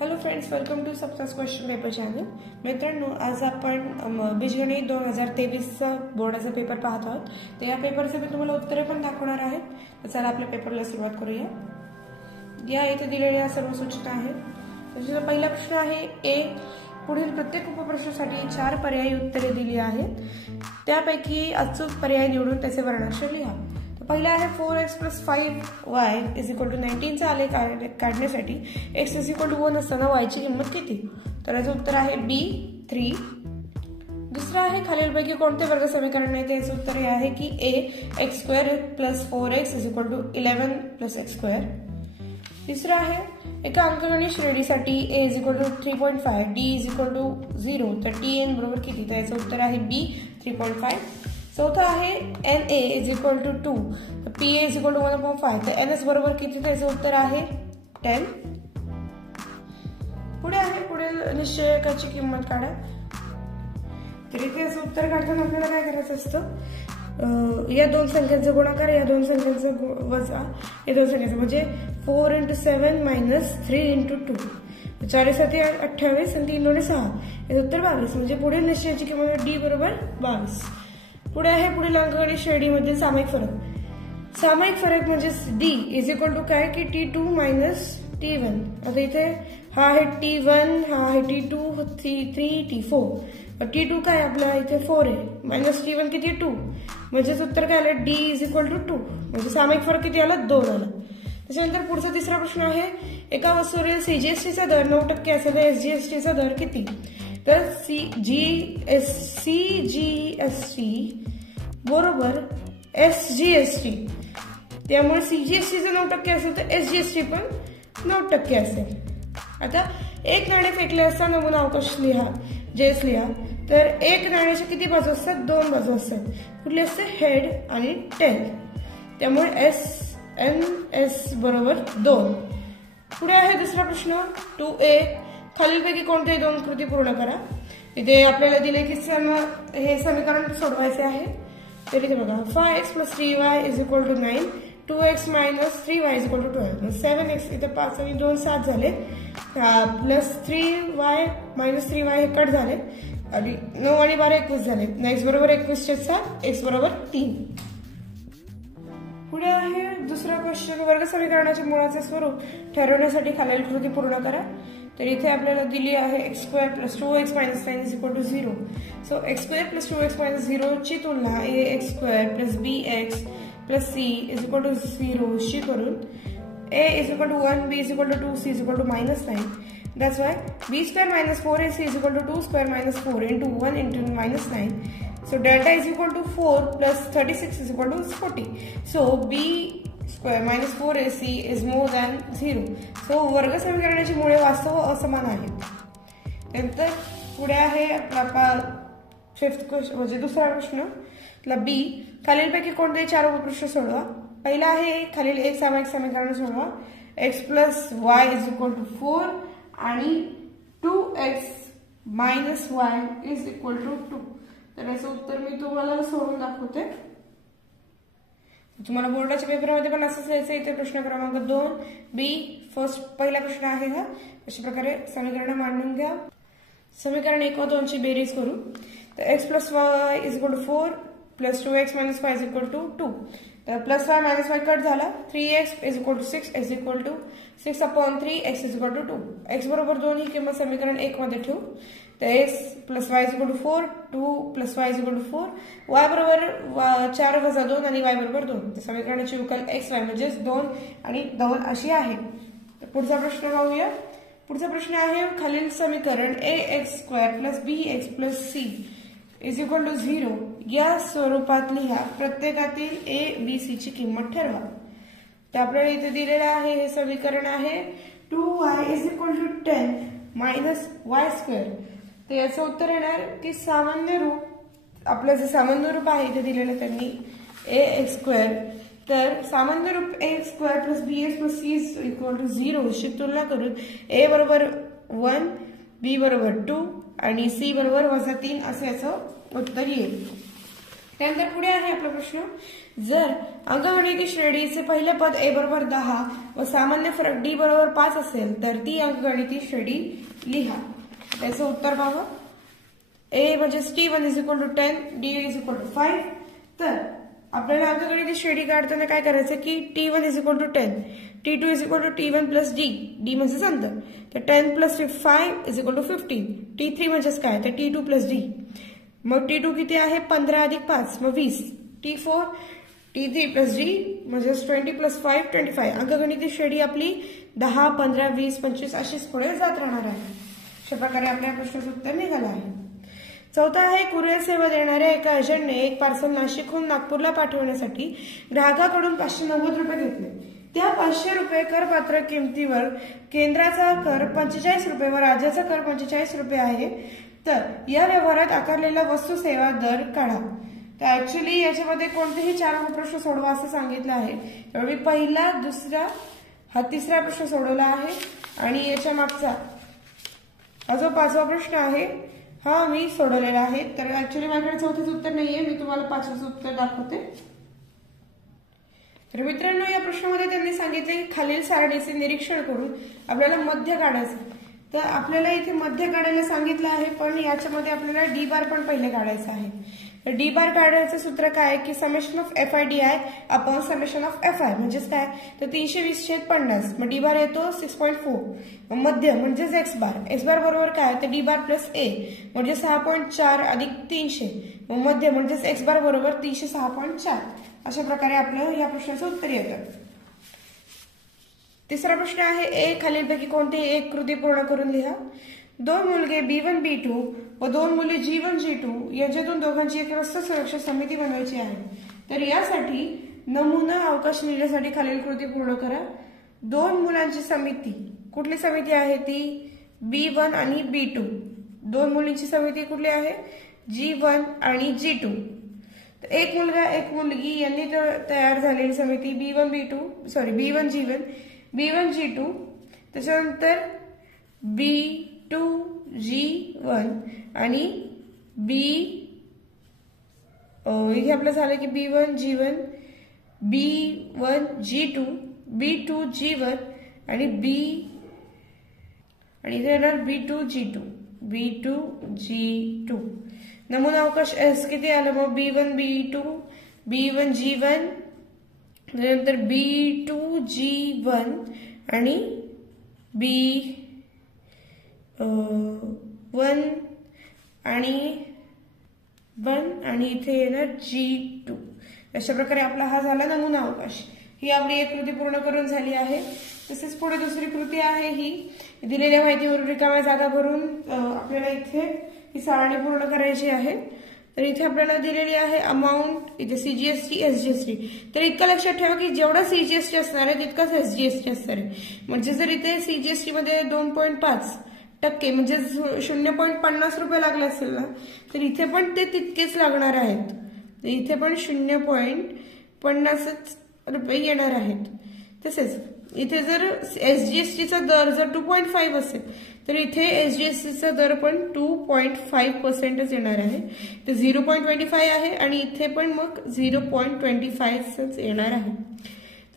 Hello friends, welcome to Substars question paper channel. मित्रांनो, आज आपण बीजगणित 2023चा बोर्डाचा पेपर पाहत आहोत. तर या पेपरचे मी तुम्हाला उत्तरे पण दाखवणार आहे. तर चला आपल्या पेपरला सुरुवात करूया. या इथे दिलेल्या सर्व सूचना आहेत. त्याचा पहिला प्रश्न आहे ए. पुढील प्रत्येक उपप्रश्नासाठी 4 पर्यायी उत्तरे दिली आहेत. त्यापैकी अचूक पर्याय निवडून त्याचे वर्णाक्षर लिहा. पहिला आहे 4x + 5y = 19 चा आलेख काढण्यासाठी x = 1 असताना y ची किंमत किती? तर याचं उत्तर आहे बी 3. दुसरा आहे खालीलपैकी कोणते वर्ग समीकरण आहे? त्याचं उत्तर हे आहे की a x² + 4x = 11 + x². तिसरा आहे एका अंकगणित श्रेणीसाठी a = 3.5 d = 0 तर tn बरोबर किती? तर याचं उत्तर आहे बी 3.5. चौथा आहे na = 2 तर pa = 1/5 तर ns बरोबर किती? त्याचं उत्तर आहे 10. पुढे आहे पुढील निश्चयकाची किंमत काढा. तर इथे याचं उत्तर काढताना आपल्याला काय करायचं असतं? या दोन संख्यांचा गुणाकार, या दोन संख्यांचा वजा, या दोन संख्यांचा म्हणजे 4 × 7 - 3 × 2 4 × 7 = 28 आणि 3 × 2 = 6 याचं उत्तर 22. म्हणजे पुढील निश्चयाची किंमत d बरोबर 22. पुढे आहे पुढील अंकगणित श्रेणीमधील सामायिक फरक. सामायिक फरक म्हणजे d = काय की t2 - t1. आता इथे हा आहे t1, हा आहे t2, t3, t4. t2 काय आपला इथे 4 आहे -t1 किती 2 म्हणजेच उत्तर काय आलं d = 2 म्हणजे सामायिक फरक किती आला 2 आला. त्याच्यानंतर पुढचा तिसरा प्रश्न आहे एका वस्तूवरील सीजीएसटीचा दर 9% असेल तर एसजीएसटीचा दर किती? तर सीजीएसटी बरोबर एसजीएसटी. त्यामुळे सीजीएसटीचा 9% असेल तर एसजीएसटी पण 9% असेल. आता एक नाणे फेकले असता नमुना अवकाश लिहा, जेस लिहा. तर एक नाण्याच्या किती बाजू असतात? 2 बाजू असतात. कुठली असते? हेड आणि टेल. त्यामुळे एस बरोबर 2. पुढे आहे दुसरा प्रश्न 2a. खालीलपैकी कोणतेही 2 कृती पूर्ण करा. इथे आपल्याला दिले की हे समीकरण सोडवायचे आहे. तर इथे बघा 5x + 3y = 9 2x - 3y = 12 7x इथे 5 आणि 2 7 झाले +3y - 3y हे कट झाले आणि 9 आणि 12 21 झाले. x बरोबर 21 चे 7 x बरोबर 3. पुढे आहे दुसरा क्वेश्चन वर्ग समीकरणाच्या मुळाचे स्वरूप ठरवण्यासाठी खालील कृती पूर्ण करा. तर इथे आपल्याला दिली आहे x² + 2x - 9 = 0. So x² + 2x - 0 ची तुलना ax² + bx + c = 0 शी करून a = 1 b = 2 c = -9. That's why b² - 4ac = 2² - 4 × 1 × -9. So delta = 4 + 36 = 40. So b² - 4ac is more than 0. So वर्ग समीकरणाची मुळे वास्तव असमान आहेत. नंतर पुढे आहे आपला 5th क्वेश्चन म्हणजे दुसरा प्रश्न बी. खालीलपैकी कोणतेही 4 उपप्रश्न सोडवा. पहिला आहे खालील एक सामायिक समीकरण सोडवा. x + y = 4 आणि 2x - y = 2. तर याचं उत्तर मी तुम्हाला सोडून दाखवते. तुम्हाला बोर्डाच्या पेपरमध्ये पण असंच लिहायचं. इथे प्रश्न क्रमांक 2 बी. पहिला प्रश्न आहे हा. अशा प्रकारे समीकरण मांडून घ्या. समीकरण 1 व 2 ची बेरीज करू. तर x + y = 4 + 2x - y = 2. तर +y - y कट झाला. 3x = 6 x = 6/3 x = 2. x बरोबर 2 ही किंमत समीकरण 1 मध्ये ठेवू. तर x + y = 4 2 + y = 4 y बरोबर 4 - 2 आणि y बरोबर 2. तर समीकरणाची उकल x y म्हणजेच 2 आणि 2 अशी आहे. पुढचा प्रश्न पाहूया. पुढचा प्रश्न आहे खालील समीकरण ax² + bx + c = 0 या स्वरूपात लिहा. प्रत्येकातील a b c ची किंमत ठरवा. तर आपल्याला इथे दिलेलं आहे हे समीकरण आहे 2y = 10 - y². तर याचं उत्तर येणार की सामान्य रूप आपलं जे सामान्य रूप आहे ते दिलेलं त्यांनी ax². तर सामान्य रूप ax² + bx + c = 0 शी तुलना करून a बरोबर 1 b बरोबर 2 आणि c बरोबर -3 असे याचं उत्तर येईल. त्यानंतर पुढे आहे आपला प्रश्न, जर अंकगणिती श्रेणीचे पहिले पद a बरोबर 10 व सामान्य फरक d बरोबर 5 असेल तर ती अंकगणिती श्रेणी लिहा. त्याचं उत्तर बघा. a म्हणजे t1 = 10, d = 5. तर आपल्याला अंकगणिती श्रेणी काढताना काय करायचं की t1 = 10, t2 = t1 + d, d म्हणजे अंतर, तर 10 + 5 = 15, t3 म्हणजेच काय तर t2 + d, मग t2 किती आहे 15 + 5 मग 20, t4 t3 + d म्हणजे 20 + 5 25. अंकगणिती श्रेणी आपली 10, 15, 20, 25 अशीच पुढे जात राहणार आहे. अशा प्रकारे आपल्या प्रश्नाचं उत्तर निघालं आहे. चौथा आहे, कुरिअर सेवा देणाऱ्या एका एजंटने एक पार्सल नाशिकहून नागपूरला पाठवण्यासाठी ग्राहकाकडून 590 रुपये घेतले. त्या 500 रुपये करपात्र किमतीवर केंद्राचा कर 45 रुपये व राज्याचा कर 45 रुपये आहे. तर या व्यवहारात आकारलेला वस्तू सेवा दर काढा. तर ऍक्च्युली याच्यामध्ये कोणतेही 4 प्रश्न सोडवा असं सांगितलं आहे. तर मी पहिला, दुसरा, हा तिसरा प्रश्न सोडवला आहे आणि याच्या मागचा हा जो 5वा प्रश्न आहे हा मी सोडवलेला आहे. तर ऍक्च्युली माझ्याकडे 4थं उत्तर नाहीये, मी तुम्हाला 5वं उत्तर दाखवते. तर मित्रांनो, या प्रश्नामध्ये त्यांनी सांगितले की खालील सारणीचे निरीक्षण करून आपल्याला मध्य काढायचं. तर आपल्याला इथे मध्य काढायला सांगितलं आहे, पण याच्यामध्ये आपल्याला डी बार पण पहिले काढायचं आहे. तर डी बार काढायचं सूत्र काय की summation of FIDI upon summation of FI म्हणजेच काय तर 320/50. मग डी बार येतो 6.4. मध्य म्हणजेच एक्स बार बरोबर काय तर डी बार प्लस A म्हणजे 6.4 अधिक 300. मग मध्य म्हणजेच एक्स बार बरोबर 306.4. अशा प्रकारे आपलं या प्रश्नाचं उत्तर येतं. तिसरा प्रश्न आहे, ए खालीलपैकी कोणतेही एक कृती पूर्ण करून लिहा. 2 मुलगे B1 B2 व 2 मुले G1 G2 यांच्यातून दोघांची एक रस्ता सुरक्षा समिती बनवायची आहे. तर यासाठी नमुना अवकाश लिहिण्यासाठी खालील कृती पूर्ण करा. 2 मुलांची समिती, कुठली समिती आहे ती B1 आणि B2. 2 मुलींची समिती कुठली आहे G1 आणि G2. तर एक मुलगा एक मुलगी यांनी तयार झालेली समिती B1 G1 B1 G2, त्याच्यानंतर B2 G1 आणि इथे आपलं झालं की B1 G1 B1 G2 B2 G1 आणि इथे येणार B2 G2. नमुना अवकाश S किती आलं मग B1 B2 B1 G1 नंतर B2 G1 आणि B1 आणि इथे येणार G2. अशा प्रकारे आपला हा झाला नमुना अवकाश. ही आपली एक कृती पूर्ण करून झाली आहे. तसेच पुढे दुसरी कृती आहे, ही दिलेल्या माहितीवरून रिकाम्या जागा भरून आपल्याला इथे ही सारणी पूर्ण करायची आहे. तर इथे आपल्याला दिलेली आहे अमाऊंट, इथे CGST SGST. तर इतकं लक्षात ठेवा की जेवढा CGST असणार आहे तितकाच SGST असणार आहे. म्हणजे जर इथे CGST मध्ये 2.5% म्हणजे 0.50 रुपये लागले असेल ना तर इथे पण ते तितकेच लागणार आहेत. तर इथे पण 0.50 रुपये येणार आहेत. तसेच इथे जर SGSTचा दर जर 2.5 असेल तर इथे SGSTचा दर पण 2.5% येणार आहे. ते 0.25 आहे आणि इथे पण मग 0.25 येणार आहे.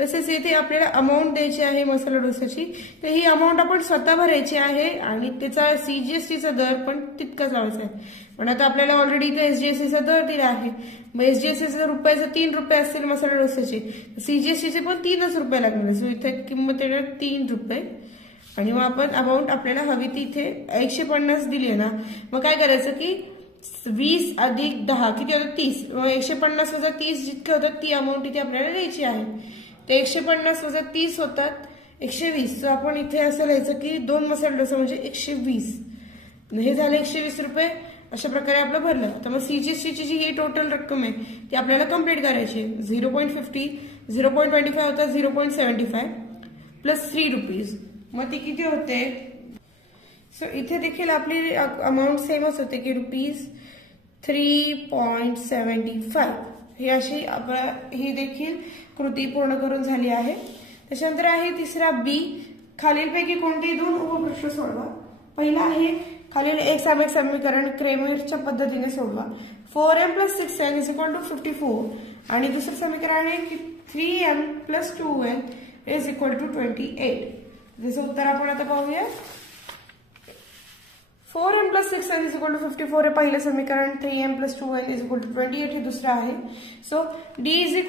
तसेच इथे आपल्याला अमाऊंट द्यायची आहे मसाला डोसाची. तर ही अमाऊंट आपण स्वतः भरायची आहे आणि त्याचा CGSTचा दर पण तितकाच लावायचा आहे. पण आता आपल्याला ऑलरेडी इथे SGSTचा दर दिला आहे. मग SGSTचा रुपयाचा 3 रुपये असतील मसाला डोसाचे, CGSTचे पण 3 रुपये लागणार. सो इथे किंमत येणार 3 रुपये. आणि मग आपण अमाऊंट आपल्याला हवी ती इथे 150 दिली आहे ना, मग काय करायचं की 20 अधिक 10 किती होतं 30. मग 150 वजा 30 जितके होतात ती अमाऊंट इथे आपल्याला द्यायची आहे. ते 150 वजा 30 होतात 120. सो आपण इथे असं लिहायचं की 2 मसाला डोसा म्हणजे 120. हे झाले 120 रुपये. अशा प्रकारे आपलं भरलं. तर मग CGSTची जी ही टोटल रक्कम आहे ती आपल्याला कम्प्लीट करायची आहे. 0.50 0.25 होता 0.75 प्लस 3 रुपीज. मग ती किती होते. सो इथे देखील आपली अमाऊंट सेमच होते की ₹3.75. ही अशी ही देखील कृती पूर्ण करून झाली आहे. त्याच्यानंतर आहे तिसरा B, खालीलपैकी कोणतेही 2 उपप्रश्न सोडवा. पहिला आहे खालील एक सामायिक समीकरण क्रेमरच्या पद्धतीने सोडवा. 4m + 6n = 54 आणि दुसरं समीकरण आहे की 3m + 2n = 28. त्याचं उत्तर आपण आता पाहूया. 4m + 6n = 54 हे पहिलं समीकरण, 3m + 2n = 28 हे दुसरं आहे. सो d =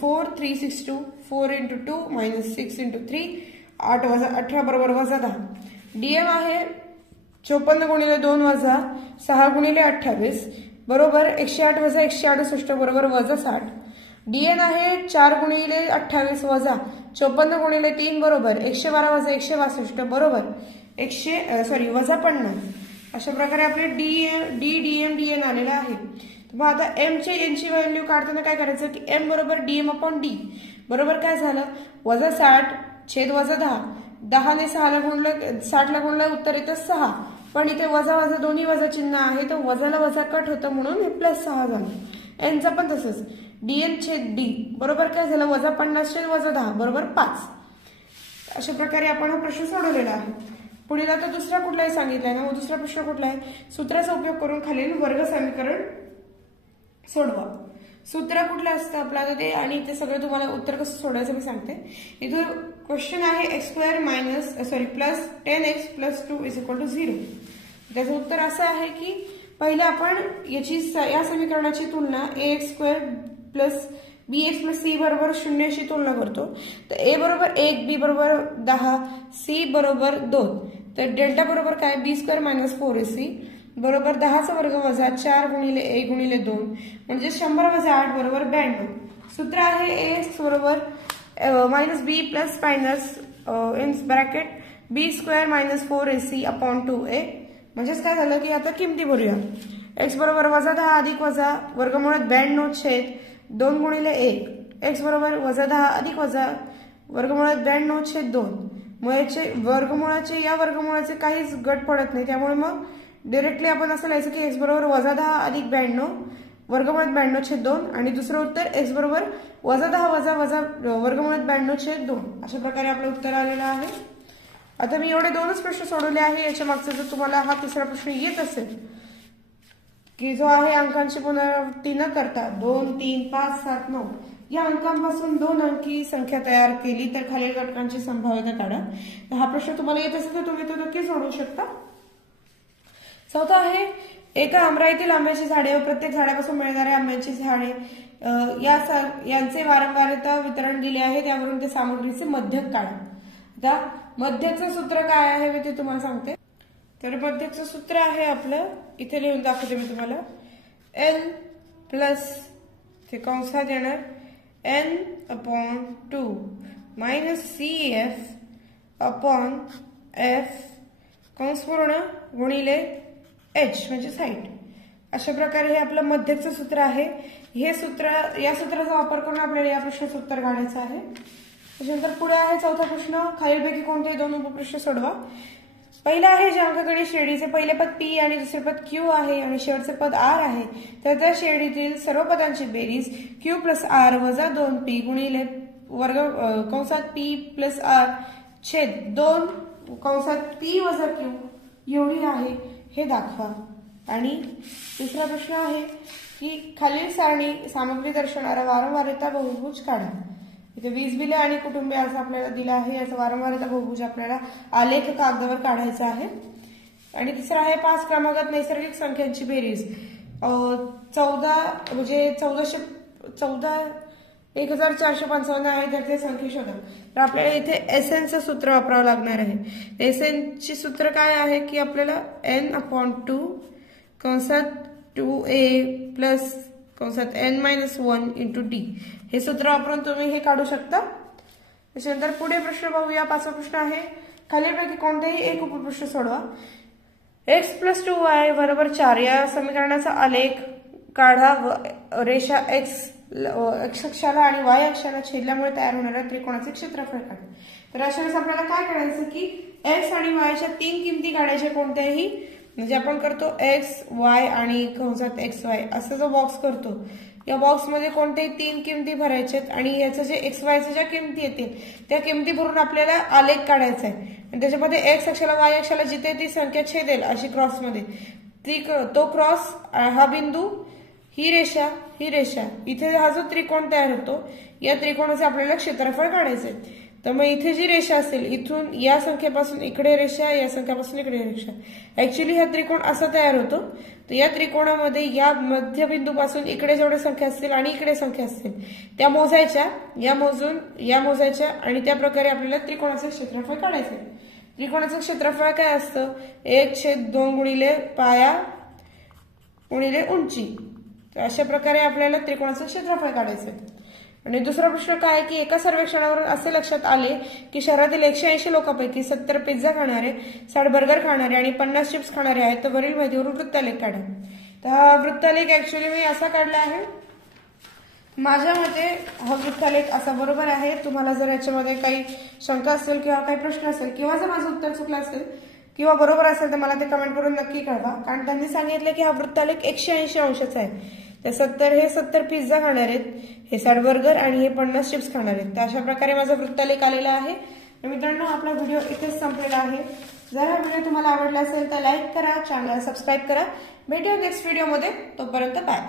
4/362 4 × 2 - 6 × 3 8 - 18 बरोबर -10. dm आहे 54 × 2 - 6 × 28 बरोबर 108 - 168 बरोबर -60. dn आहे 4 × 28 - 54 × 3 बरोबर 112 - 162 बरोबर -50. अशा प्रकारे आपले dn आलेला आहे. मग आता m चे यांची व्हॅल्यू काढताना काय करायचं की m बरोबर dm/d बरोबर काय झालं -60 छेद -10. 10 ने 6 ला गुणलं 60 ला गुणलं उत्तर येतं 6. पण इथे वजा दोन्ही वजा चिन्ह आहे तर वजाला वजा कट होतं म्हणून हे +6 झालं. n चा पण तसंच dn/d बरोबर काय झालं -50 छेद -10 बरोबर 5. अशा प्रकारे आपण हा प्रश्न सोडवलेला आहे. पुढील आता दुसरा कुठलाही सांगितलाय ना. दुसरा प्रश्न कुठला आहे, सूत्राचा उपयोग करून खालील वर्ग समीकरण सोडवा. सूत्र कुठलं असतं आपल्याला ते आणि ते सगळं तुम्हाला उत्तर कसं सोडवायचं मी सांगते. इथं क्वेश्चन आहे x² + 10x + 2 = 0. त्याचं उत्तर असं आहे की पहिलं आपण या समीकरणाची तुलना ax² + bx + c बरोबर 0 शी तुलना करतो. तर a बरोबर 1, b बरोबर 10, c बरोबर 2. तर डेल्टा बरोबर काय b² - 4ac बरोबर 10चा वर्ग वजा 4 × 1 × 2 म्हणजे 100 - 8 बरोबर 92. सूत्र आहे ax बरोबर -b + in bracket b² - 4ac / 2a. म्हणजेच काय झालं की आता किमती भरूया. x बरोबर -10 अधिक वजा वर्गमुळात 92 छेद 2 × 1. x बरोबर -10 अधिक वजा वर्गमुळात 92 छेद 2. मग याचे या वर्गमुळाचे काहीच गट पडत नाही त्यामुळे मग डायरेक्टली आपण असं लिहायचं की x बरोबर -10 अधिक 92 वर्गमुळात 92 छेद 2 आणि दुसरं उत्तर x बरोबर -10 वजा वर्गमुळात 92 छेद 2. अशा प्रकारे आपलं उत्तर आलेलं आहे. आता मी एवढे 2च प्रश्न सोडवले आहे. याच्या मागचा जर तुम्हाला हा तिसरा प्रश्न येत असेल की जो आहे अंकांची पुनरावृत्ती न करता 2, 3, 5, 7, 9 या अंकांपासून 2 अंकी संख्या तयार केली तर खालील घटकांची संभाव्यता काढा. तर हा प्रश्न तुम्हाला येत असेल तर तुम्ही तो नक्की सोडवू शकता. चौथा आहे एका आंब्यातील आंब्याची झाडे व प्रत्येक झाडापासून मिळणाऱ्या आंब्याची झाडे यांचे वारंवारता वितरण दिले आहे. त्यावरून ते सामग्रीचे मध्यक काढा. आता मध्यकचं सूत्र काय आहे मी ते तुम्हाला सांगते. तर मध्यकचं सूत्र आहे आपलं इथे लिहून दाखवते मी तुम्हाला. n प्लस ते कंसात येणार n/2 minus cf upon f कंस पूर्ण गुणिले h म्हणजे साईड. अशा प्रकारे हे आपलं मध्यकचं सूत्र आहे. हे सूत्र या सूत्राचा वापर करून आपल्याला या प्रश्नाचं उत्तर काढायचं आहे. त्याच्यानंतर पुढे आहे चौथा प्रश्न. खालीलपैकी कोणतेही 2 उपप्रश्न सोडवा. पहिला आहे ज्या अंकगणित श्रेणीचे पहिले पद p आणि दुसरे पद q आहे आणि शेवटचे पद r आहे तर त्या श्रेणीतील सर्व पदांची बेरीज q + r वजा 2p गुणिले वर्ग कंसात p + r छेद 2 कंसात p वजा q एवढी आहे हे दाखवा. आणि दुसरा प्रश्न आहे की खालील सारणी सामग्री दर्शवणारा वारंवारता बहुभुज काढा. इथे वीज बिले आणि कुटुंबे असं आपल्याला दिलं आहे. याचा वारंवारता बहुभुज आपल्याला आलेख कागदावर काढायचा आहे. आणि तिसरा आहे 5 क्रमागत नैसर्गिक संख्यांची बेरीज 1455 आहे तर ते संख्या शोधा. तर आपल्याला इथे SNचं सूत्र वापरावं लागणार आहे. SNची सूत्र काय आहे की आपल्याला n/2 कंसात 2a प्लस कंसात n - 1 × d हे सूत्र वापरून तुम्ही हे काढू शकता. त्याच्यानंतर पुढे प्रश्न पाहूया. 5वा प्रश्न आहे खालीलपैकी कोणतेही एक उपप्रश्न सोडवा. x + 2y = 4 या समीकरणाचा आलेख काढा व रेषा x अक्षाला आणि y अक्षाला छेदल्यामुळे तयार होणाऱ्या त्रिकोणाचे क्षेत्रफळ काढा. तर अशा वेळेस आपल्याला काय करायचं की x आणि y च्या 3 किमती काढायच्या कोणत्याही. म्हणजे आपण करतो x, y आणि कंसात xy असं जो बॉक्स करतो या बॉक्समध्ये कोणत्याही 3 किमती भरायच्यात आणि याचं जे xy च्या ज्या किमती येतील त्या किमती भरून आपल्याला आलेख काढायचा आहे. आणि त्याच्यामध्ये एक्स अक्षाला वाय अक्षाला जिथे ती संख्या छेदेल अशी क्रॉसमध्ये तो क्रॉस हा बिंदू ही रेषा इथे हा जो त्रिकोण तयार होतो या त्रिकोणाचे आपल्याला क्षेत्रफळ काढायचे। तर मग इथे जी रेषा असेल इथून या संख्येपासून इकडे रेषा या संख्येपासून इकडे रेषा ऍक्च्युअली हा त्रिकोण असा तयार होतो। तर या त्रिकोणामध्ये या मध्यबिंदूपासून इकडे जेवढे संख्या असतील आणि इकडे संख्या असतील त्या मोजायच्या या मोजायच्या आणि त्या प्रकारे आपल्याला त्रिकोणाचे क्षेत्रफळ काढायचे। त्रिकोणाचं क्षेत्रफळ काय असतं 1/2 गुणिले पाया गुणिले उंची। तर अशा प्रकारे आपल्याला त्रिकोणाचं क्षेत्रफळ काढायचं। आणि दुसरा प्रश्न काय आहे की एका सर्वेक्षणावरून असे लक्षात आले की शहरातील 180 लोकांपैकी 70 पिझ्झा खाणारे 60 बर्गर खाणारे आणि 50 चिप्स खाणारे आहेत। तर वरील माहितीवरून वृत्तालेख काढा। तर हा वृत्तालेख ऍक्च्युअली मी असा काढला आहे, माझ्या मते हा वृत्तालेख असा बरोबर आहे। तुम्हाला जर याच्यामध्ये काही शंका असेल किंवा काही प्रश्न असेल किंवा जर माझं उत्तर चुकलं असेल किंवा बरोबर असेल तर मला ते कमेंट करून नक्की कळवा, कारण त्यांनी सांगितलं की हा वृत्तालेख 180 अंशाचा आहे। तर 70 पिझ्झा खाणार आहेत, हे 60 बर्गर आणि हे 50 चिप्स खाणार आहेत। तर अशा प्रकारे माझा वृत्तालेख आलेला आहे। तर मित्रांनो आपला व्हिडिओ इथेच संपलेला आहे। जर हा व्हिडिओ तुम्हाला आवडला असेल तर लाईक करा, चॅनलला सबस्क्राईब करा। भेटूया नेक्स्ट व्हिडिओमध्ये, तोपर्यंत बाय।